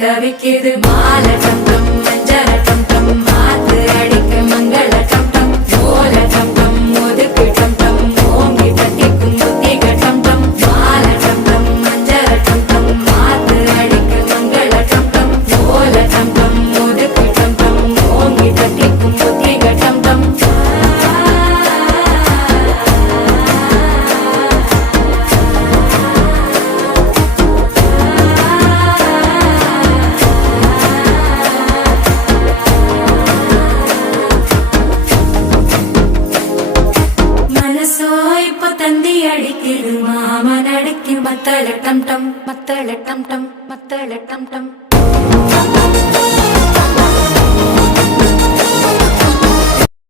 தவிக்குது மால டம் டம் மஞ்சள டம் டம் மாத்து அடிக்க மங்கள டம் டம் ஓல டம் டம் ஒதுக்கு டம் டம் ஓங்கி தட்டிக்கும் புத்திக டம் டம் மால டம் டம் மஞ்சள டம் டம் மாத்து அடிக்க மங்கள டம் டம் ஓல டம் டம் ஒதுக்கு டம் டம் ஓங்கி தட்டிக்கும் புத்திக டம் டம் தந்தி அடிக்குது மாமன் அடிக்கு மத்தள டம் டம் மத்தள டம் டம் மத்தள டம் டம்